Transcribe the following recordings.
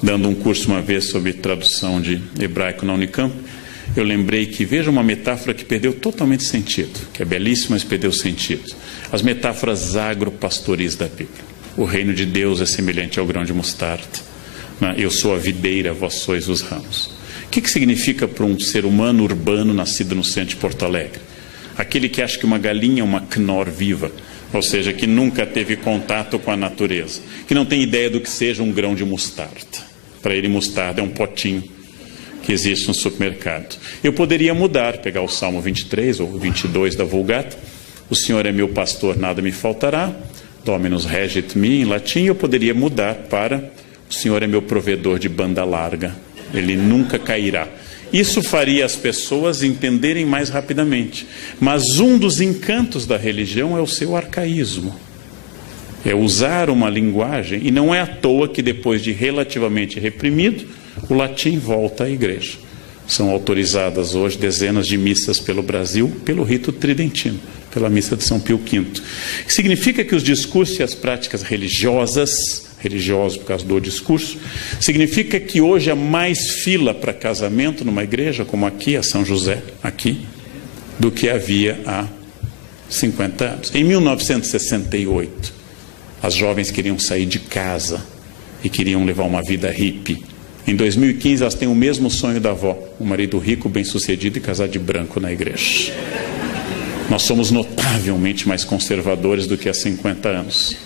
Dando um curso uma vez sobre tradução de hebraico na Unicamp, eu lembrei que, veja uma metáfora que perdeu totalmente sentido, que é belíssima, mas perdeu sentido. As metáforas agropastoris da Bíblia. O reino de Deus é semelhante ao grão de mostarda. Eu sou a videira, vós sois os ramos. O que significa para um ser humano urbano nascido no centro de Porto Alegre? Aquele que acha que uma galinha é uma Knorr viva, ou seja, que nunca teve contato com a natureza, que não tem ideia do que seja um grão de mostarda. Para ele, mostarda é um potinho que existe no supermercado. Eu poderia mudar, pegar o Salmo 23 ou 22 da Vulgata. O Senhor é meu pastor, nada me faltará. Dominus regit me, em latim. Eu poderia mudar para o Senhor é meu provedor de banda larga. Ele nunca cairá. Isso faria as pessoas entenderem mais rapidamente. Mas um dos encantos da religião é o seu arcaísmo. É usar uma linguagem, e não é à toa que depois de relativamente reprimido, o latim volta à igreja. São autorizadas hoje dezenas de missas pelo Brasil, pelo rito tridentino, pela missa de São Pio V. Significa que os discursos e as práticas religiosos por causa do discurso, significa que hoje há mais fila para casamento numa igreja, como aqui, a São José, aqui, do que havia há 50 anos. Em 1968, as jovens queriam sair de casa e queriam levar uma vida hippie. Em 2015, elas têm o mesmo sonho da avó, um marido rico, bem-sucedido e casar de branco na igreja. Nós somos notavelmente mais conservadores do que há 50 anos.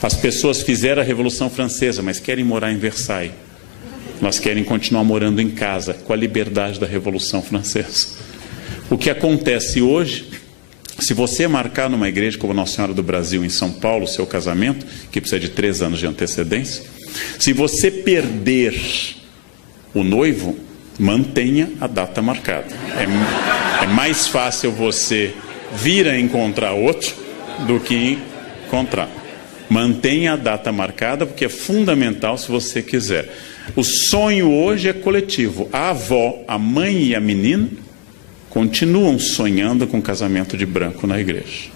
As pessoas fizeram a Revolução Francesa, mas querem morar em Versailles. Elas querem continuar morando em casa, com a liberdade da Revolução Francesa. O que acontece hoje, se você marcar numa igreja como Nossa Senhora do Brasil, em São Paulo, o seu casamento, que precisa de 3 anos de antecedência, se você perder o noivo, mantenha a data marcada. É mais fácil você vir a encontrar outro do que encontrar. Mantenha a data marcada, porque é fundamental se você quiser. O sonho hoje é coletivo. A avó, a mãe e a menina continuam sonhando com casamento de branco na igreja.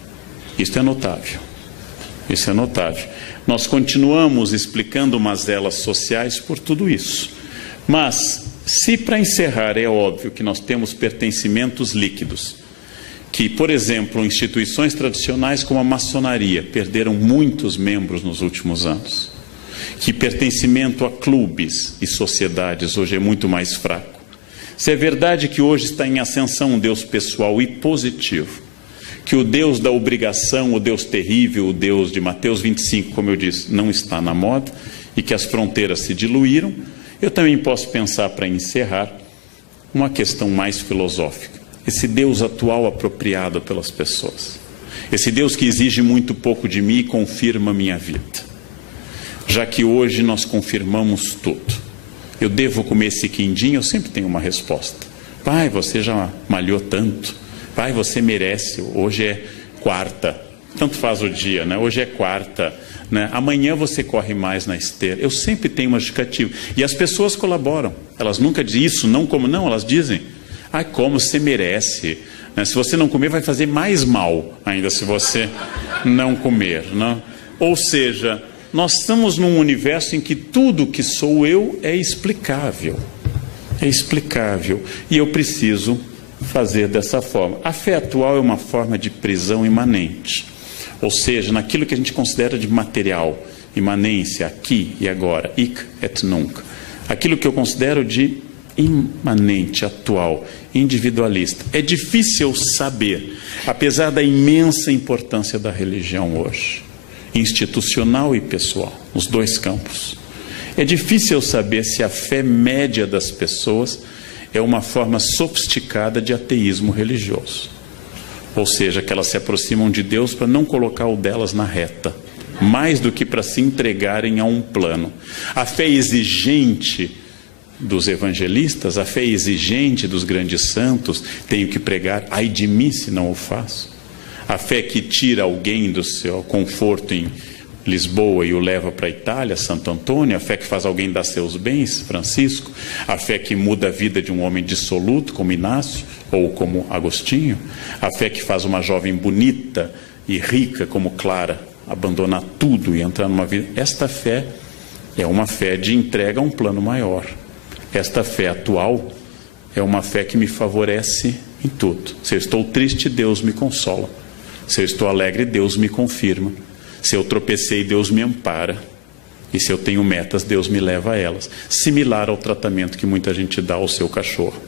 Isso é notável. Isso é notável. Nós continuamos explicando mazelas sociais por tudo isso. Mas, se para encerrar é óbvio que nós temos pertencimentos líquidos, que, por exemplo, instituições tradicionais como a maçonaria perderam muitos membros nos últimos anos, que pertencimento a clubes e sociedades hoje é muito mais fraco. Se é verdade que hoje está em ascensão um Deus pessoal e positivo, que o Deus da obrigação, o Deus terrível, o Deus de Mateus 25, como eu disse, não está na moda, e que as fronteiras se diluíram, eu também posso pensar, para encerrar, uma questão mais filosófica. Esse Deus atual apropriado pelas pessoas. Esse Deus que exige muito pouco de mim e confirma a minha vida. Já que hoje nós confirmamos tudo. Eu devo comer esse quindim? Eu sempre tenho uma resposta. Pai, você já malhou tanto. Pai, você merece. Hoje é quarta. Tanto faz o dia, né? Hoje é quarta, né? Amanhã você corre mais na esteira. Eu sempre tenho uma justificativa. E as pessoas colaboram. Elas nunca dizem isso, não como não. Elas dizem... Ai, como você merece. Né? Se você não comer, vai fazer mais mal ainda se você não comer. Né? Ou seja, nós estamos num universo em que tudo que sou eu é explicável. É explicável. E eu preciso fazer dessa forma. A fé atual é uma forma de prisão imanente. Ou seja, naquilo que a gente considera de material, imanência, aqui e agora, hic et nunc. Aquilo que eu considero de imanente, atual, individualista. É difícil saber, apesar da imensa importância da religião hoje, institucional e pessoal, nos dois campos. É difícil saber se a fé média das pessoas é uma forma sofisticada de ateísmo religioso. Ou seja, que elas se aproximam de Deus para não colocar o delas na reta, mais do que para se entregarem a um plano. A fé exigente dos evangelistas, a fé exigente dos grandes santos, tenho que pregar, ai de mim se não o faço. A fé que tira alguém do seu conforto em Lisboa e o leva para a Itália, Santo Antônio, a fé que faz alguém dar seus bens, Francisco, a fé que muda a vida de um homem dissoluto, como Inácio, ou como Agostinho, a fé que faz uma jovem bonita e rica, como Clara, abandonar tudo e entrar numa vida. Esta fé É uma fé de entrega a um plano maior. Esta fé atual é uma fé que me favorece em tudo. Se eu estou triste, Deus me consola. Se eu estou alegre, Deus me confirma. Se eu tropecei, Deus me ampara. E se eu tenho metas, Deus me leva a elas. Similar ao tratamento que muita gente dá ao seu cachorro.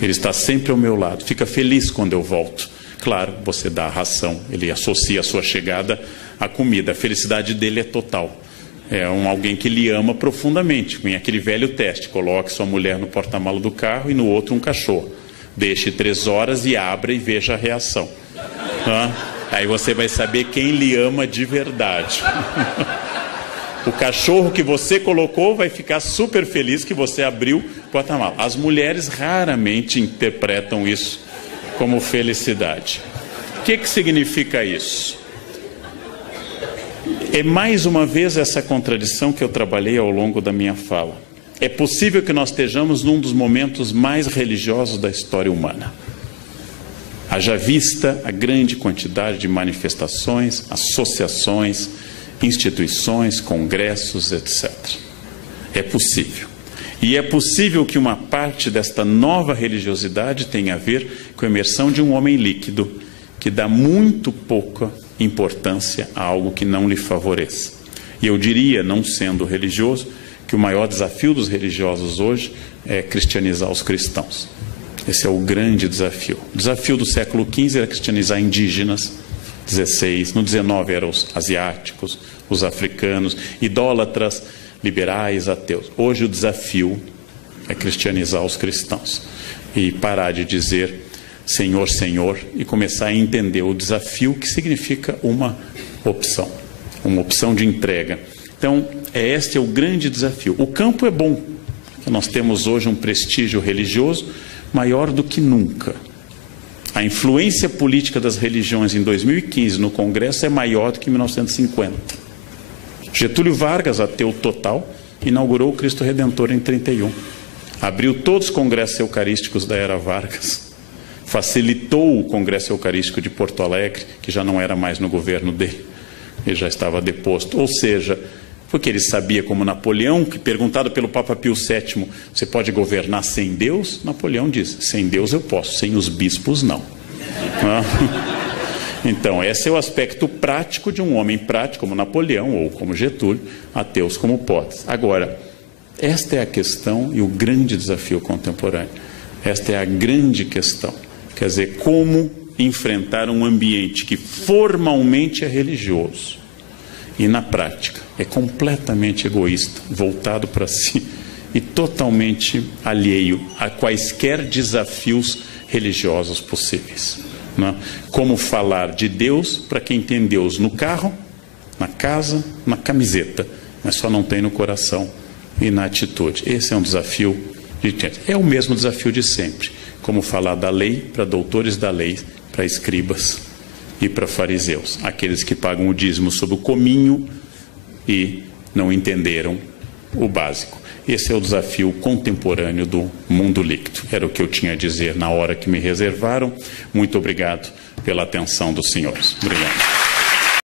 Ele está sempre ao meu lado. Fica feliz quando eu volto. Claro, você dá a ração. Ele associa a sua chegada à comida. A felicidade dele é total. É alguém que lhe ama profundamente. Vem aquele velho teste. Coloque sua mulher no porta-malas do carro e no outro um cachorro. Deixe 3 horas e abra e veja a reação. Aí você vai saber quem lhe ama de verdade. O cachorro que você colocou vai ficar super feliz que você abriu o porta-malas. As mulheres raramente interpretam isso como felicidade. O que significa isso? É mais uma vez essa contradição que eu trabalhei ao longo da minha fala. É possível que nós estejamos num dos momentos mais religiosos da história humana. Haja vista a grande quantidade de manifestações, associações, instituições, congressos, etc. É possível. E é possível que uma parte desta nova religiosidade tenha a ver com a imersão de um homem líquido que dá muito pouca importância a algo que não lhe favoreça. E eu diria, não sendo religioso, que o maior desafio dos religiosos hoje é cristianizar os cristãos. Esse é o grande desafio. O desafio do século XV era cristianizar indígenas, XVI, no XIX eram os asiáticos, os africanos, idólatras, liberais, ateus. Hoje o desafio é cristianizar os cristãos e parar de dizer Senhor, Senhor, e começar a entender o desafio que significa uma opção de entrega. Então, este é o grande desafio. O campo é bom. Nós temos hoje um prestígio religioso maior do que nunca. A influência política das religiões em 2015 no Congresso é maior do que em 1950. Getúlio Vargas, ateu total, inaugurou o Cristo Redentor em 31. Abriu todos os congressos eucarísticos da era Vargas. Facilitou o Congresso Eucarístico de Porto Alegre, que já não era mais no governo dele. Ele já estava deposto. Ou seja, porque ele sabia, como Napoleão, que perguntado pelo Papa Pio VII, você pode governar sem Deus? Napoleão diz, sem Deus eu posso, sem os bispos não. Então, esse é o aspecto prático de um homem prático como Napoleão ou como Getúlio, ateus como Potes. Agora, esta é a questão e o grande desafio contemporâneo. Esta é a grande questão. Quer dizer, como enfrentar um ambiente que formalmente é religioso e na prática é completamente egoísta, voltado para si e totalmente alheio a quaisquer desafios religiosos possíveis. Né? Como falar de Deus para quem tem Deus no carro, na casa, na camiseta, mas só não tem no coração e na atitude. Esse é um desafio, é o mesmo desafio de sempre. Como falar da lei para doutores da lei, para escribas e para fariseus, aqueles que pagam o dízimo sob o cominho e não entenderam o básico. Esse é o desafio contemporâneo do mundo líquido. Era o que eu tinha a dizer na hora que me reservaram. Muito obrigado pela atenção dos senhores. Obrigado.